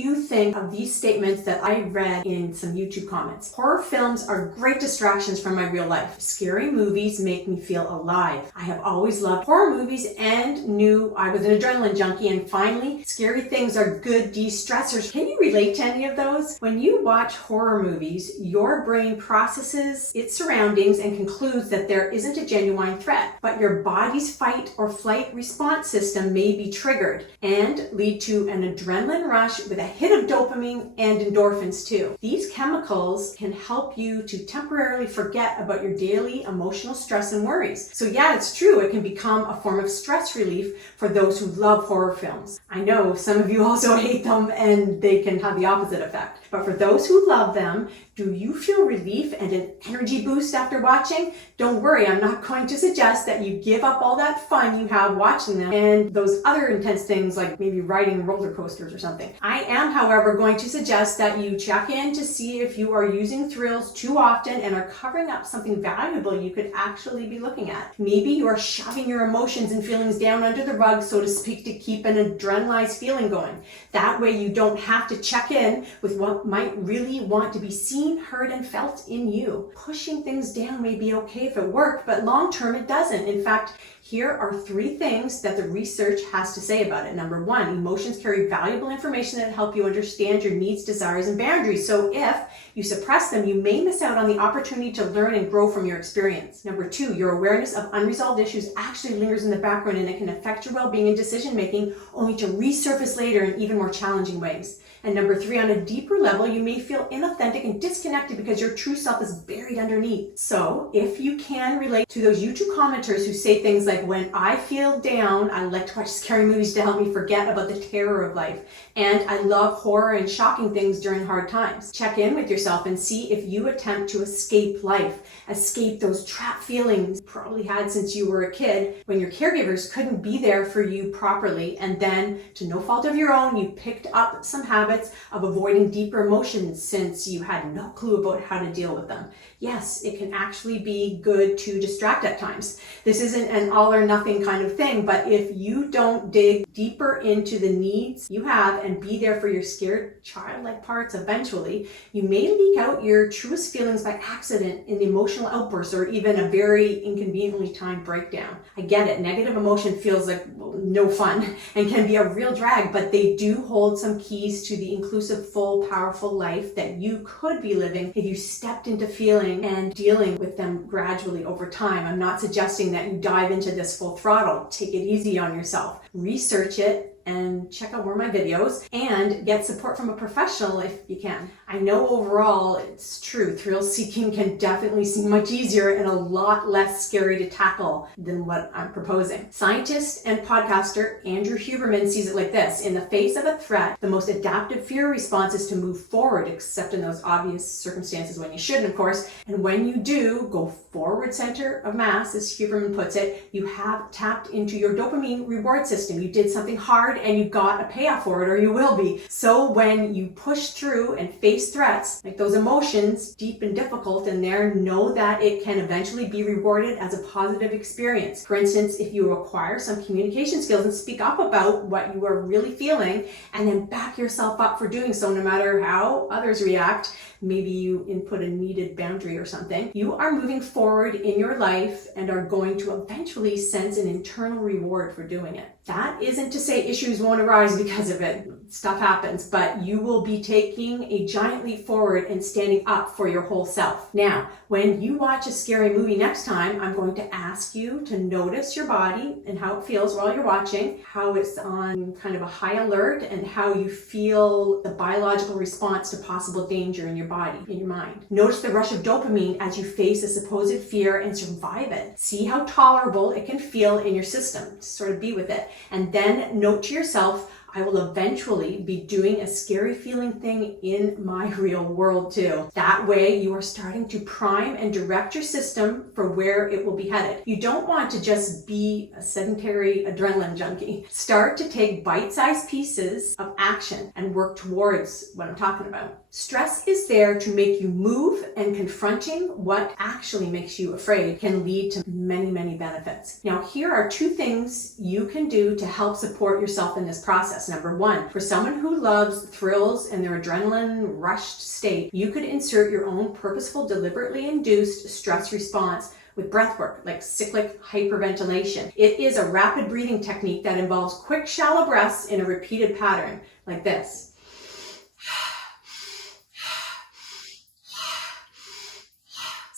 you think of these statements that I read in some YouTube comments? Horror films are great distractions from my real life. Scary movies make me feel alive. I have always loved horror movies and knew I was an adrenaline junkie, and finally, scary things are good de-stressors. Can you relate to any of those? When you watch horror movies, your brain processes its surroundings and concludes that there isn't a genuine threat, but your body's fight or flight response system may be triggered and lead to an adrenaline rush with a hit of dopamine and endorphins too. These chemicals can help you to temporarily forget about your daily emotional stress and worries. So yeah, it's true, it can become a form of stress relief for those who love horror films. I know some of you also hate them and they can have the opposite effect. But for those who love them, do you feel relief and an energy boost after watching? Don't worry, I'm not going to suggest that you give up all that fun you have watching them and those other intense things like maybe riding roller coasters or something. I am, however, going to suggest that you check in to see if you are using thrills too often and are covering up something valuable you could actually be looking at. Maybe you are shoving your emotions and feelings down under the rug, so to speak, to keep an adrenalized feeling going. That way you don't have to check in with what might really want to be seen, heard, and felt in you. Pushing things down may be okay if it worked, but long term it doesn't. In fact, here are 3 things that the research has to say about it. Number 1, emotions carry valuable information that help you understand your needs, desires, and boundaries. So if you suppress them, you may miss out on the opportunity to learn and grow from your experience. Number 2, your awareness of unresolved issues actually lingers in the background and it can affect your well-being and decision-making, only to resurface later in even more challenging ways. And number 3, on a deeper level, you may feel inauthentic and disconnected because your true self is buried underneath. So if you can relate to those YouTube commenters who say things like, when I feel down, I like to watch scary movies to help me forget about the terror of life. And I love horror and shocking things during hard times. Check in with yourself and see if you attempt to escape life, escape those trapped feelings you probably had since you were a kid when your caregivers couldn't be there for you properly. And then, to no fault of your own, you picked up some habits of avoiding deeper emotions since you had no clue about how to deal with them. Yes, it can actually be good to distract at times. This isn't an all or nothing kind of thing, but if you don't dig deeper into the needs you have and be there for your scared childlike parts eventually, you may leak out your truest feelings by accident in emotional outbursts or even a very inconveniently timed breakdown. I get it, negative emotion feels like no fun and can be a real drag, but they do hold some keys to the inclusive, full, powerful life that you could be living if you stepped into feeling and dealing with them gradually over time. I'm not suggesting that you dive into this full throttle. Take it easy on yourself. Research it and check out more of my videos and get support from a professional if you can. I know overall it's true, thrill seeking can definitely seem much easier and a lot less scary to tackle than what I'm proposing. Scientist and podcaster Andrew Huberman sees it like this: in the face of a threat, the most adaptive fear response is to move forward, except in those obvious circumstances when you shouldn't, of course. And when you do go forward center of mass, as Huberman puts it, you have tapped into your dopamine reward system. You did something hard and you got a payoff for it, or you will be. So when you push through and face threats, like those emotions, deep and difficult in there, know that it can eventually be rewarded as a positive experience. For instance, if you acquire some communication skills and speak up about what you are really feeling, and then back yourself up for doing so no matter how others react, maybe you input a needed boundary or something, you are moving forward in your life and are going to eventually sense an internal reward for doing it. That isn't to say issues won't arise because of it. Stuff happens, but you will be taking a giant leap forward and standing up for your whole self. Now, when you watch a scary movie next time, I'm going to ask you to notice your body and how it feels while you're watching, how it's on kind of a high alert, and how you feel the biological response to possible danger in your body, in your mind. Notice the rush of dopamine as you face a supposed fear and survive it. See how tolerable it can feel in your system. Sort of be with it. And then note to yourself, I will eventually be doing a scary feeling thing in my real world too. That way you are starting to prime and direct your system for where it will be headed. You don't want to just be a sedentary adrenaline junkie. Start to take bite-sized pieces of action and work towards what I'm talking about. Stress is there to make you move, and confronting what actually makes you afraid can lead to many, many benefits. Now, here are 2 things you can do to help support yourself in this process. Number 1, for someone who loves thrills and their adrenaline rushed state, you could insert your own purposeful, deliberately induced stress response with breath work, like cyclic hyperventilation. It is a rapid breathing technique that involves quick, shallow breaths in a repeated pattern, like this.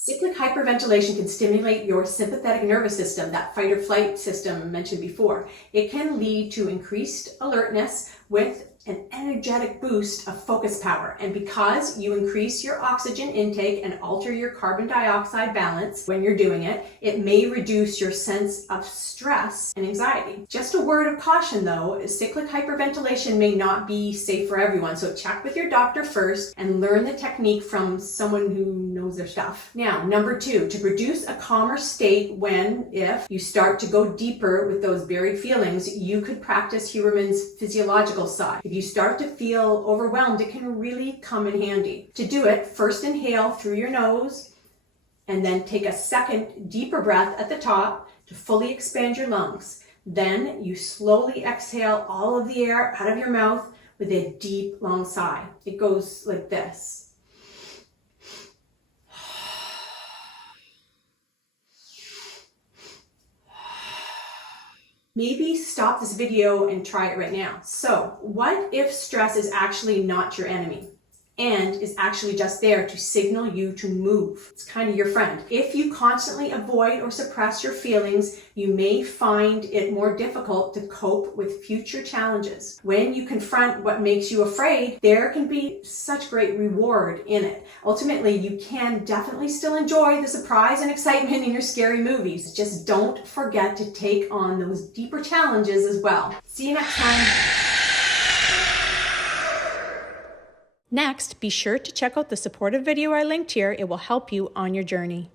Cyclic hyperventilation can stimulate your sympathetic nervous system, that fight or flight system mentioned before. It can lead to increased alertness with an energetic boost of focus power. And because you increase your oxygen intake and alter your carbon dioxide balance when you're doing it, it may reduce your sense of stress and anxiety. Just a word of caution though, cyclic hyperventilation may not be safe for everyone. So check with your doctor first and learn the technique from someone who knows their stuff. Now, number 2, to produce a calmer state if you start to go deeper with those buried feelings, you could practice Huberman's physiological sigh. If you start to feel overwhelmed, it can really come in handy. To do it, first inhale through your nose and then take a second deeper breath at the top to fully expand your lungs. Then you slowly exhale all of the air out of your mouth with a deep, long sigh. It goes like this. Maybe stop this video and try it right now. So, what if stress is actually not your enemy and is actually just there to signal you to move? It's kind of your friend. If you constantly avoid or suppress your feelings, you may find it more difficult to cope with future challenges. When you confront what makes you afraid, there can be such great reward in it. Ultimately, you can definitely still enjoy the surprise and excitement in your scary movies. Just don't forget to take on those deeper challenges as well. See you next time. Next, be sure to check out the supportive video I linked here. It will help you on your journey.